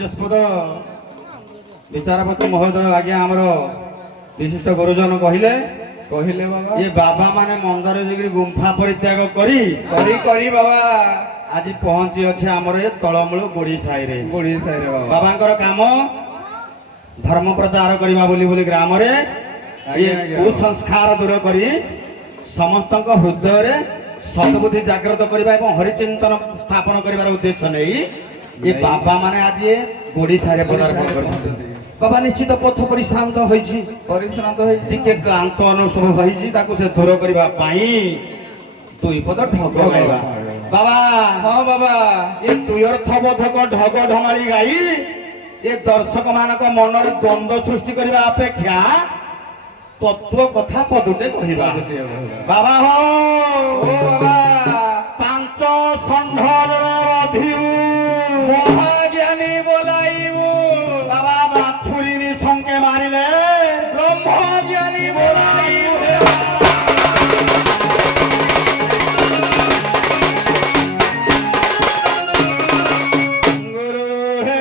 ବାଚସ୍ପତି ବିଚାରପତି ମହୋଦୟ ଆଜ୍ଞା ଆମର ବିଶିଷ୍ଟ ଗୁରୁଜନ କହିଲେ ବାବା ଏ ବାବା ମାନେ ମନ୍ଦିର ଯାଇକି ଗୁମ୍ଫା ପରିତ୍ୟାଗ କରି ବାବା ଆଜି ପହଞ୍ଚି ଅଛି ଆମର ଏ ତଳମୂଳ ଗୋଡ଼ି ସାହିରେ ବାବା ବାବାଙ୍କର କାମ ଧର୍ମ ପ୍ରଚାର କରିବା ବୋଲି ଗ୍ରାମରେ କୁସଂସ୍କାର ଦୂର କରି ସମସ୍ତଙ୍କ ହୃଦୟରେ ସଦ୍ବୁଦ୍ଧି ଜାଗ୍ରତ କରିବା ଏବଂ ହରିଚିନ୍ତନ ସ୍ଥାପନ କରିବାର ଉଦ୍ଦେଶ୍ୟ ନେଇ ଏ ବାବା ମାନେ ଆଜି ଓଡ଼ିଶାରେ ପଦାର୍ପଣ କରିଛନ୍ତି। ବାବା ନିଶ୍ଚିତ ପଥ ପରିଶ୍ରାନ୍ତ ହୋଇଛି ଟିକେ କ୍ଳାନ୍ତ ଅନୁଭବ ହୋଇଛି ତାକୁ ସେ ଦୂର କରିବା ପାଇଁ ଦୁଇ ପଦ ଢଗ ଗାଇବା। ବାବା ହଁ ବାବା ଏ ଦୁୟର୍ଥବୋଧକ ଢଗ ଢମାଳି ଗାଇ ଏ ଦର୍ଶକ ମାନଙ୍କ ମନରେ ଦ୍ୱନ୍ଦ୍ୱ ସୃଷ୍ଟି କରିବା ଅପେକ୍ଷା ତତ୍ଵ କଥା ପଦୁଟେ କହିବା। ବାବା ହୋ ବାବା ପାଞ୍ଚ ଷଣ୍ଢରେ ବଧିବୁ ମହାଜ୍ଞାନୀ ବୋଲାଇବୁ ବାବା ବାଛୁରୀ ସଙ୍ଗେ ମାରିଲେ ବ୍ରହ୍ମଜ୍ଞାନୀ ବୋଲାଇବୁ ଗୁରୁ ହେ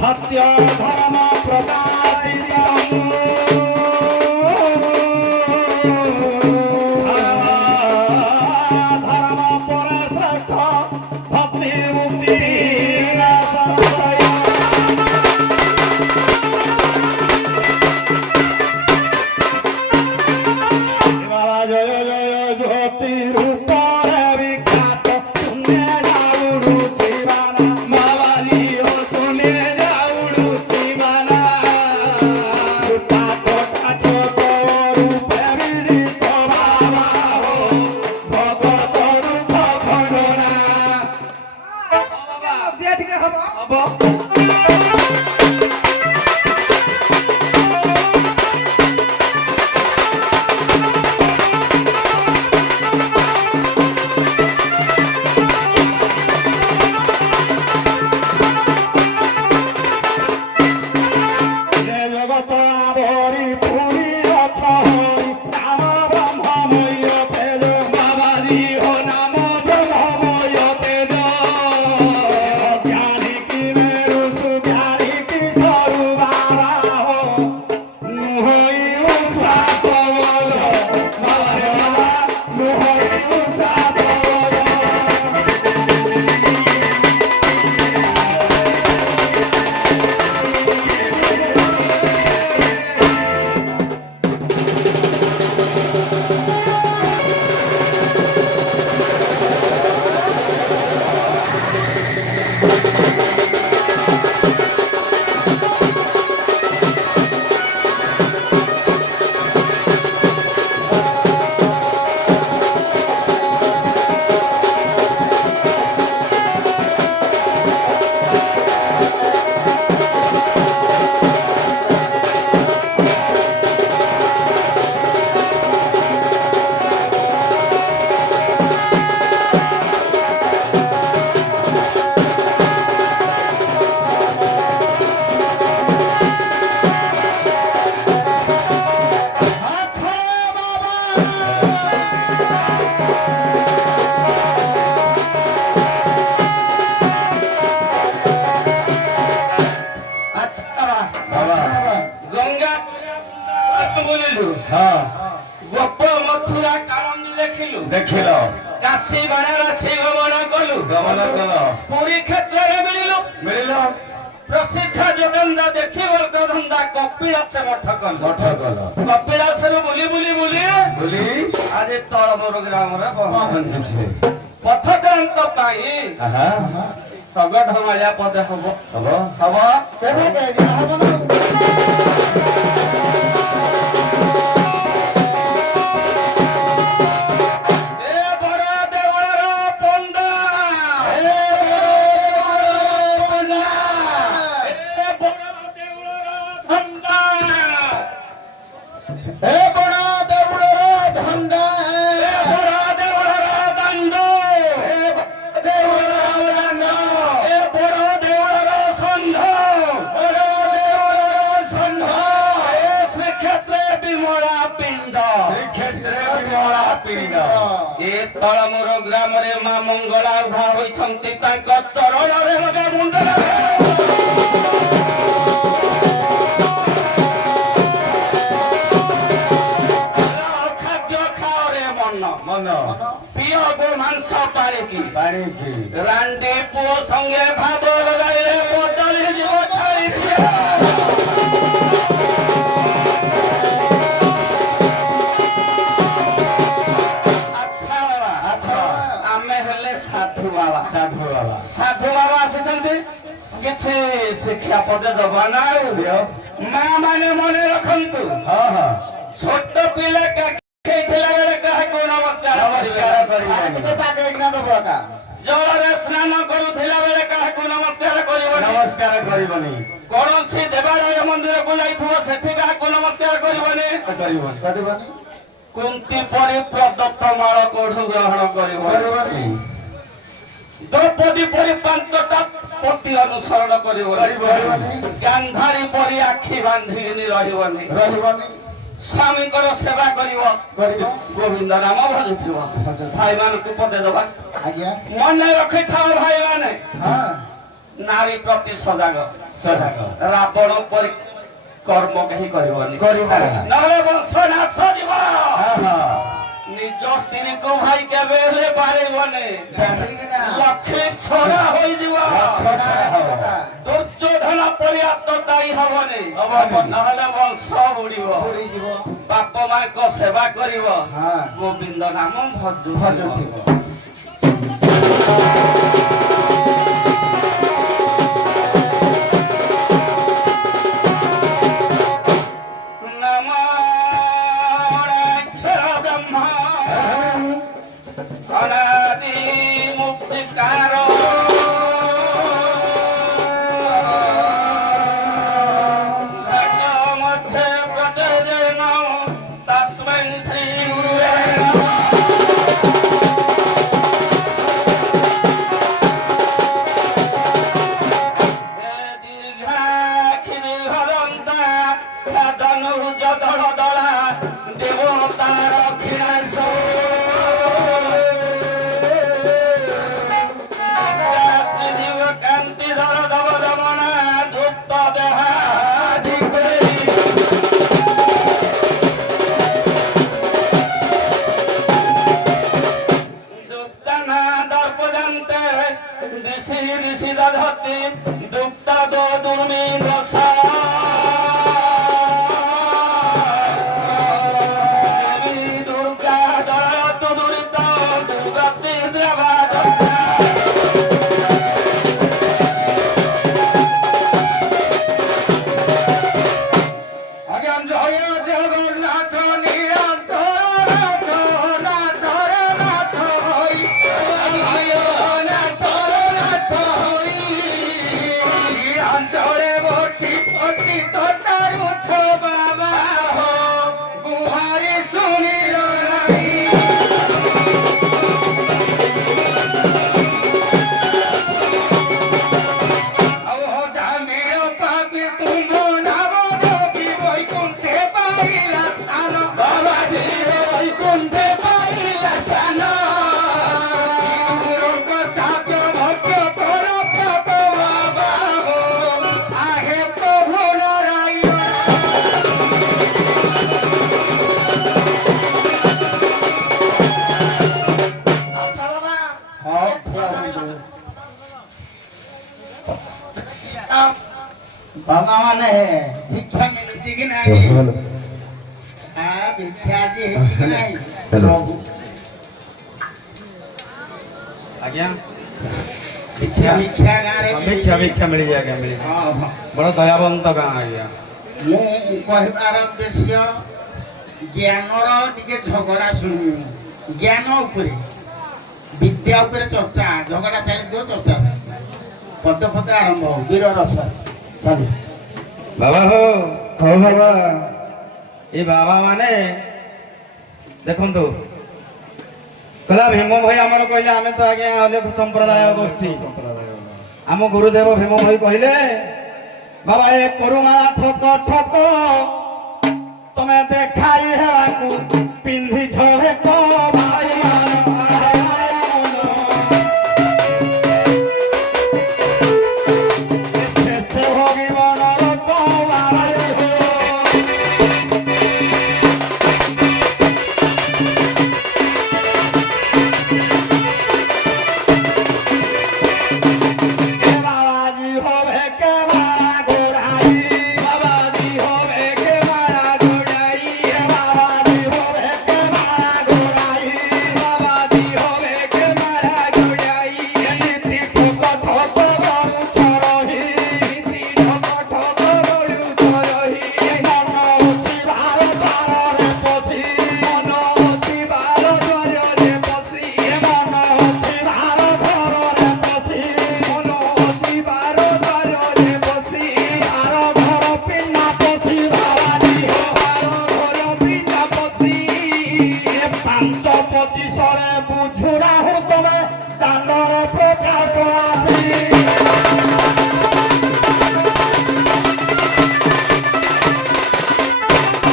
सत्य धर्म प्रकाशित धर्म पर श्रेष्ठ भक्ति मुक्ति बाबा जय जय ज्योति रूप विख्यात शून्य जाऊडू जीवाना मावाली हो सुने जाऊडू जीवाना रूप विदित बाबा हो भगत रूप खंडना হব जगत आवरी पूरी अछहरी नाम ब्रह्ममय तेज बाबाजी हो नाम ब्रह्ममय तेज ज्ञानी की मेरु सुज्ञानी की स्वरू बाबा हो नुहई उषा सबल बाबा रे बाबा नुहई उषा सबल देखिल काशी बनारसी गमन कलु गमन कल पुरी क्षेत्र मिलिलु मिल प्रसिद्ध जोगंदा देखी धंदा कपिलास मठ कल मठ कल कपिलास बुली बुली बुली बोली आज तलमोर ग्राम रे पहुंचे ପଥକ୍ରାନ୍ତ ପାଇଁ ସଗଧ ମାଳିଆ ପଦେ ହବ ହବ କେବେ ଦିଆ ହବ ନା? ଏ ବଡ଼ ଦେଉଳର ପଣ୍ଡା ଏ ବଡ଼ ଦେଉଳର ଧନ୍ଦା ଏ ବଡ଼ ଦେଉଳର ଧନ୍ଦା ଏ ବଡ଼ ଦେଉଳର ଦାଣ୍ଡ ଏ ଦେଉଳର ଦାଣ୍ଡ ଏ ବଡ଼ ଦେଉଳର ଷଣ୍ଢ ବଡ଼ ଦେଉଳର ଷଣ୍ଢ ଏ ଶ୍ରୀକ୍ଷେତ୍ରେ ବିମଳା ପିଣ୍ଡ ଶ୍ରୀକ୍ଷେତ୍ରରେ ବିମଳା ପିଣ୍ଡ ଏ ତଳମୁର ଗ୍ରାମରେ ମା ମଙ୍ଗଳା ଉଭା ହୋଇଛନ୍ତି ତାଙ୍କ ଚରଣରେ ଲଗା ମୁଣ୍ଡରେ ଖାଦ୍ୟ ଖାଅରେ ମନ ମନ ପିଅ ଗୋ ମାଂସ ପାଳିକି ପାଣିକି ରାଣ୍ଡି ପୁଅ ସଙ୍ଗେ ଭାବ ଲଗାଇଲେ ବଦଳି ଯିବ ଛାଇ ଆଚ୍ଛା ବାବା ଆଚ୍ଛା ଆମେ ହେଲେ ସାଧୁ ବାବା ସାଧୁ ବାବା ସାଧୁ ବାବା ଆସିଛନ୍ତି କିଛି ଶିକ୍ଷା ପଦେ ଦବା ନା ଦିଅ ମା ମାନେ ମନେ ରଖନ୍ତୁ ହଁ ହଁ ଛୋଟ ପିଲା କାଖେଇଥିଲା ବେଳେ କାହାକୁ ନମସ୍କାର ନମସ୍କାର କରିବେ କରିବାନି ଟିକେ ପାକେଇକିନା ଦବ ଏକା ଜଳରେ ସ୍ନାନ କରୁଥିଲା ବେଳେ କାହାକୁ ନମସ୍କାର କରିବନି ନମସ୍କାର କରିବନି କୌଣସି ଦେବାଳୟ ମନ୍ଦିରକୁ ଯାଇଥିବ ସେଠି କାହାକୁ ନମସ୍କାର କରିବନି କରିବନି କରିବନି କୁନ୍ତି ପରି ପ୍ରଦତ୍ତ ମାଳ କୋଠୁ ଗ୍ରହଣ କରିବନି କରିବନି ଦ୍ରୌପଦୀ ପରି ପାଞ୍ଚଟା ପତି ଅନୁସରଣ କରିବନି କରିବନି ଗାନ୍ଧାରୀ ପରି ଆଖି ବାନ୍ଧିକିନି ରହିବନି ରହିବନି ସ୍ୱାମୀଙ୍କର ସେବା କରିବ କରିବ ଗୋବିନ୍ଦ ନାମ ଭଜୁଥିବ ଭାଇମାନଙ୍କୁ ପଦେ ଦବା ଆଜ୍ଞା ମନେ ରଖିଥାଅ ଭାଇମାନେ ହଁ ନାରୀ ପ୍ରତି ସଜାଗ ସଜାଗ ରାବଣ ପରି କର୍ମ କେହି କରିବନି କରିବନି। ନହେଲେ ବଂଶ ନାଶ ଯିବ ହଁ ହଁ ନିଜ ସ୍ତ୍ରୀକୁ ଭାଇ କେବେ ହେଲେ ବାଡ଼େଇବନି ଦେଖିକିନା ଲକ୍ଷ୍ମୀ ଛଡା ହୋଇଯିବ ଛଡ଼ା ହବ ଦୁର୍ଯୋଧନ ପରି ଆତ୍ମଦାୟୀ ହବନି ହବନି। ନହେଲେ ବଂଶ ବୁଡ଼ିବ ପଡ଼ିଯିବ ବାପ ମାଙ୍କ ସେବା କରିବ ହଁ ଗୋବିନ୍ଦ ନାମ ଭଜୁଥିବ ଭଜୁଥିବ ନମୋऽକ୍ଷର ବ୍ରହ୍ମ ଅନାଦି ମୁକ୍ତିକାର ମଧ୍ୟେ ପ୍ରଚୋଦନ ତସ୍मै ଶ୍ରୀ ଗୁରୁବେ ନମଃ। ଦୀର୍ଘାକ୍ଷୀ ଦୀର୍ଘଦନ୍ତା ଧନୁଜ ଦଳ ଦଳା ଦେବତା ରକ୍ଷିଣାସ କାନ୍ତି ଧର ଦବ ଦମନା ଧୂପ୍ତ ଦେହା দুপ্তানা দর্পদান্তে দিশি ঋষি দধতি দুপ্ত দো দুর্মি দশা দুর্গা দয়াত দুরিত দুর্গতি দেবা আগে জয় জগন্নাথ নিরন্তর নাথ নাথর নাথ হই নাথর নাথ হই অঞ্চলে বসি অতীত তারুছ বাবা হো গুহারি শুনিল নাই ବାବା ମାନେ ଭିକ୍ଷା ମିଳିଛି କି ନାହିଁ ଭିକ୍ଷା ଆଜି ହେଇଛି କି ନାହିଁ ପ୍ରଭୁ ଆଜ୍ଞା ଭିକ୍ଷା ଭିକ୍ଷା ଗାଁରେ ଭିକ୍ଷା ଭିକ୍ଷା ମିଳିଯାଏ ଆଜ୍ଞା ମିଳିଯାଏ ହଁ ହଁ ବଡ଼ ଦୟାବନ୍ତ ଗାଁ ଆଜ୍ଞା ମୁଁ କହିବାର ଉଦ୍ଦେଶ୍ୟ ଜ୍ଞାନର ଟିକେ ଝଗଡ଼ା ଶୁଣିବି ମୁଁ ଜ୍ଞାନ ଉପରେ ବିଦ୍ୟା ଉପରେ ଚର୍ଚ୍ଚା ଝଗଡ଼ା ଚାଲିଥିବ ଚର୍ଚ୍ଚା ପଦ ପଦ ଆରମ୍ଭ ହଉ ବୀର ରସ ଚାଲୁ ବାବା ହୋ ହଉ ବାବା ଏ ବାବା ମାନେ ଦେଖନ୍ତୁ କହିଲା ଭୀମ ଭାଇ ଆମର କହିଲେ ଆମେ ତ ଆଜ୍ଞା ଅଲେଖ ସମ୍ପ୍ରଦାୟ ଗୋଷ୍ଠୀ ଆମ ଗୁରୁଦେବ ଭୀମ ଭାଇ କହିଲେ ବାବା ଏ କରୁମାଳା ଠକ ଠକ ତମେ ଦେଖାଇ ହେବାକୁ ପିନ୍ଧିଛ ଭେକ ଭାଇ ଶେଷ ଭୋଗିବ ନରକ ବାବାଇ ହୋ बाबाजी होवे के मारा गोराई बाबाजी होवे के मारा गोराई बाबाजी होवे के मारा गोराई बाबाजी होवे के मारा गोराई नीति ठोक ठोक गरु चरही नीति ठोक ठोक गरु चरही मन अछि भार द्वारे पसी मन अछि भार द्वारे पसी मन अछि भार घरे पसी मन अछि भार द्वारे पसी भार घर पिना पसी बाबाजी हो भार घर पिना पसी ए ପାଞ୍ଚ ପଚିଶରେ ବୁଝୁରା ହୁ ତମେ ଦାଣ୍ଡରେ ପ୍ରକାଶ ଆସି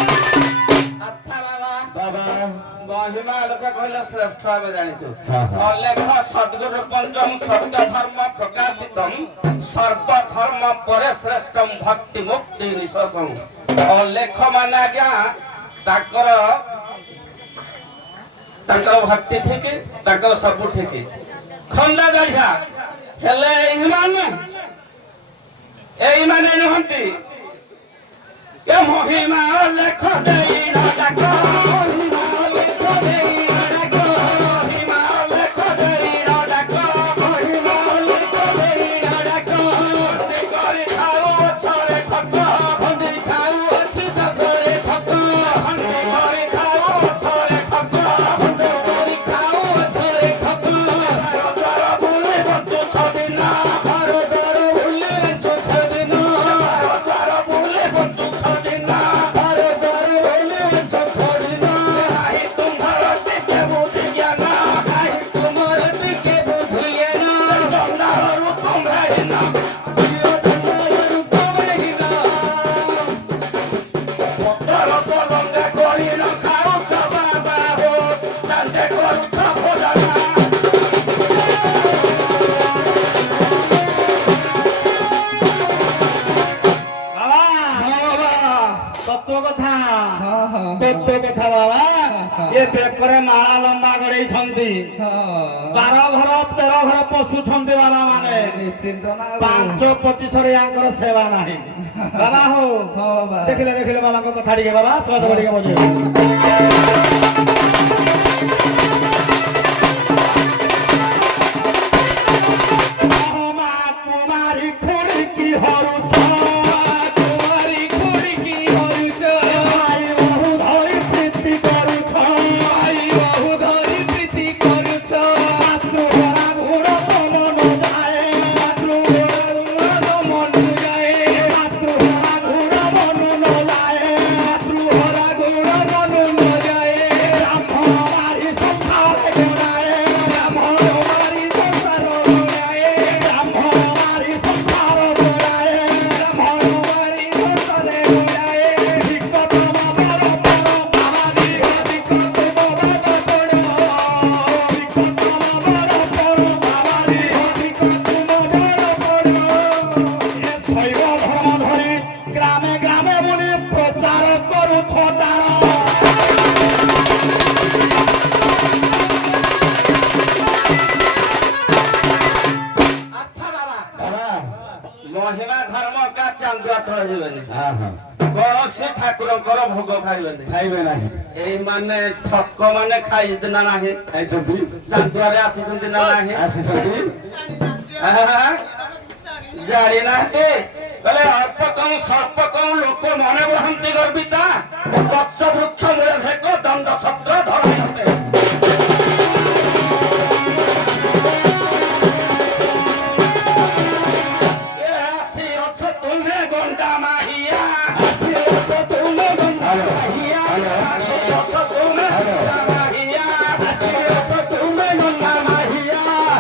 ଆଚ୍ଛା ବାବା ବାବା ମହିମା ଲୋକ କହିଲେ ଶ୍ରେଷ୍ଠ ଆମେ ଜାଣିଛୁ ହଁ, ହଁ। ଅଲେଖ ସଦ୍ଗୁରୁ ପଞ୍ଚମ ସତ୍ୟ ଧର୍ମ ପ୍ରକାଶିତମ ସର୍ବଧର୍ମ ପରେ ଶ୍ରେଷ୍ଠମ ଭକ୍ତି ମୁକ୍ତି ନିଶୋଷମ ଅଲେଖ ମାନେ ଆଜ୍ଞା ତାଙ୍କର ଭକ୍ତି ଠିକ ତାଙ୍କର ସବୁ ଠିକ ଖଣ୍ଡା ଗାଢିଆ ହେଲେ ଏଇମାନେ ନୁହନ୍ତି ଏ ମହିମା ଲେଖ ଦେଇ ଡାକ ମହିମା ଲେଖ ଦେଇ ଡାକ ମହିମା ଲେଖ ଦେଇ ଡାକ ମହିମା ଲେଖ ଦେଇ ଡାକ କରି ଖାଉ ଅଛରେ ଠକ ଭଣ୍ଡି ଖାଉ ଅଛି ତରେ ଠକ ଭଣ୍ଡି କରି ଖାଉ ଅଛରେ ଠକ ଭଣ୍ଡି କରି ଖାଉ ଅଛରେ ଠକ ଭାରତର ବୁଲି ବଞ୍ଚୁ ଛଦିନ ଭାରତର ବୁଲି ବଞ୍ଚୁ ଛଦିନ ଭାରତର ବୁଲି ବଞ୍ଚୁ ଛଦିନ ଭାରତର ବୁଲି ବଞ୍ଚୁ ଛଦିନ କାହିଁ ତୁମର ଟିକେ ବୁଦ୍ଧି ଜ୍ଞାନ କାହିଁ ତୁମର ଟିକେ ବୁଦ୍ଧି ଜ୍ଞାନ ଜନ୍ଦାରୁ ତୁମେ ହୀନ ଜନ୍ଦାରୁ ତୁମେ ହୀନ ପତର ପଲଙ୍ଗା କରି ନ ଖାଉଛ ବାବା ହୋ ଦାଣ୍ଡେ କରୁଛ ଭୋଜନ ବାବା ତତ୍ତ୍ୱ କଥା ତତ୍ତ୍ୱ କଥା ବାବା ଏ ବେକରେ ମାଳା ଲମ୍ବା ଗড়େଇଛନ୍ତି 12 ଘର 13 ଘର ପଶୁଛନ୍ତି ବାବା ମାନେ ନିଶ୍ଚିନ୍ତ ନା 5-25ରେ ୟାଙ୍କର ସେବା ନାହିଁ ବାବା ହଉ ବାବା। ଦେଖିଲେ ବାବାଙ୍କ କଥା ଟିକେ ବାବା ସ୍ୱାଦ ଟିକେ ବଜେଇବ ମା କୁମାରୀ ଖୁଡ଼ି କି ହରୁଛ କୁମାରୀ ଖୁଡ଼ି କି ହରୁଛ ଭାଇ ବହୁ ଧରି ପ୍ରୀତି କରୁଛ ଭାଇ ବହୁ ଧରି ପ୍ରୀତି କରୁଛ ମାତୃହରା ଘୋଡ଼ ମନ ନ ଯାଏ ମାତୃହରା ଘୋଡ଼ ମନ ଯାଏ ମାତୃହରା ଘୋଡ଼ ମନ ନ ଯାଏ ମାତୃହରା ଘୋଡ଼ ମନ ନ ଯାଏ ବ୍ରାହ୍ମଣ ମାରି ସଂସାର ଗୋଡ଼ାଏ ବ୍ରାହ୍ମଣ ମାରି ସଂସାର ଗୋଡ଼ାଏ ବ୍ରାହ୍ମଣ ମାରି ସଂସାର ଗୋଡ଼ାଏ ବ୍ରାହ୍ମଣ ମାରି ସଂସାର ଗୋଡ଼ାଏ ଧିକ୍କତ ବାବାର ପର ବାବାଜି ଧିକ୍କତ ବାବାର ପର ଧିକ୍କତ ବାବାର ପର ବାବାଜି ଧିକ୍କତ ବାବାର ପର ଏ ଶୈବ ଧର୍ମ ଧରି ଗ୍ରାମେ ଗ୍ରାମେ ବୁଲି ପ୍ରଚାର କରୁଛ ତାର ଆଚ୍ଛା ବାବା ବାବା ମହିମା ଧର୍ମ କା ଚାନ୍ଦୁଆ ତଳେ ଯିବେନି ହଁ ହଁ କୌଣସି ଠାକୁରଙ୍କର ଭୋଗ ଖାଇବେନି। ଖାଇବେ ନାହିଁ। ଏଇମାନେ ଠକ ମାନେ ଖାଇଛନ୍ତି ନା ନାହିଁ? ଖାଇଛନ୍ତି। ଚାନ୍ଦୁଆରେ ଆସିଛନ୍ତି ନା ନାହିଁ? ଆସିଛନ୍ତି। ଜାଣିନାହାନ୍ତି କହିଲେ ଅଳ୍ପ କମ୍ ସ୍ୱଳ୍ପ କମ୍ ଲୋକ ମନେ ବହନ୍ତି ଗର୍ବିତା ଗଛ ବୃକ୍ଷ ମୂଳେ ଭେକ ଦଣ୍ଡ ଛତ୍ର ଧରାଇତେ। ଆସିଅଛ ତୁମେ ଗଣ୍ଡା ମାହିଆ, ଆସିଅଛ ତୁମେ ଗଣ୍ଡା ମାହିଆ, ଆସିଅଛ ତୁମେ ଗଣ୍ଡା ମାହିଆ, ଆସିଅଛ ତୁମେ ଗଣ୍ଡା ମାହିଆ।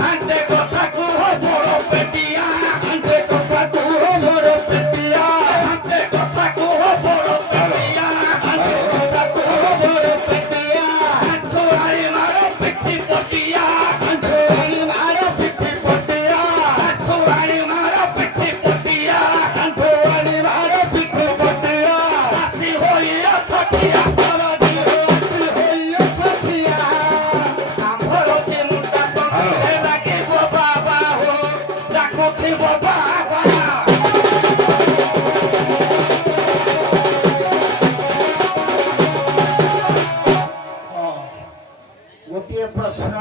ଆଣ୍ଟେ କଥା କୁହ ବଡ଼ ପେଟିଆ, ଆଣ୍ଟେ କଥା କୁହ ବଡ଼ ପେଟିଆ, ଆଣ୍ଟେ କଥା କୁହ ବଡ଼ ପେଟିଆ, ଆଣ୍ଟେ କଥା କୁହ ବଡ଼ ପେଟିଆ। ଆଣ୍ଠୁ ଆଣି ମାର ପିଠି ପଟିଆ, ଆଣ୍ଠୁ ଆଣି ମାର ପିଠି ପଟିଆ, ଆଣ୍ଠୁ ଆଣି ମାର ପିଠି ପଟିଆ, ଆଣ୍ଠୁ ଆଣି ମାର ପିଠି ପଟିଆ। ଆସି ହୋଇଅ ଛଟିଆ, ଆସି ହୋଇଅ ଛଟିଆ। ଆମ୍ଭର ଚିମୁଟା ତଣ୍ଟିରେ ଲାଗିବ ବାବା ହୋ, ଡାକୁଥିବ ବାବା। ଗୋଟିଏ ପ୍ରଶ୍ନ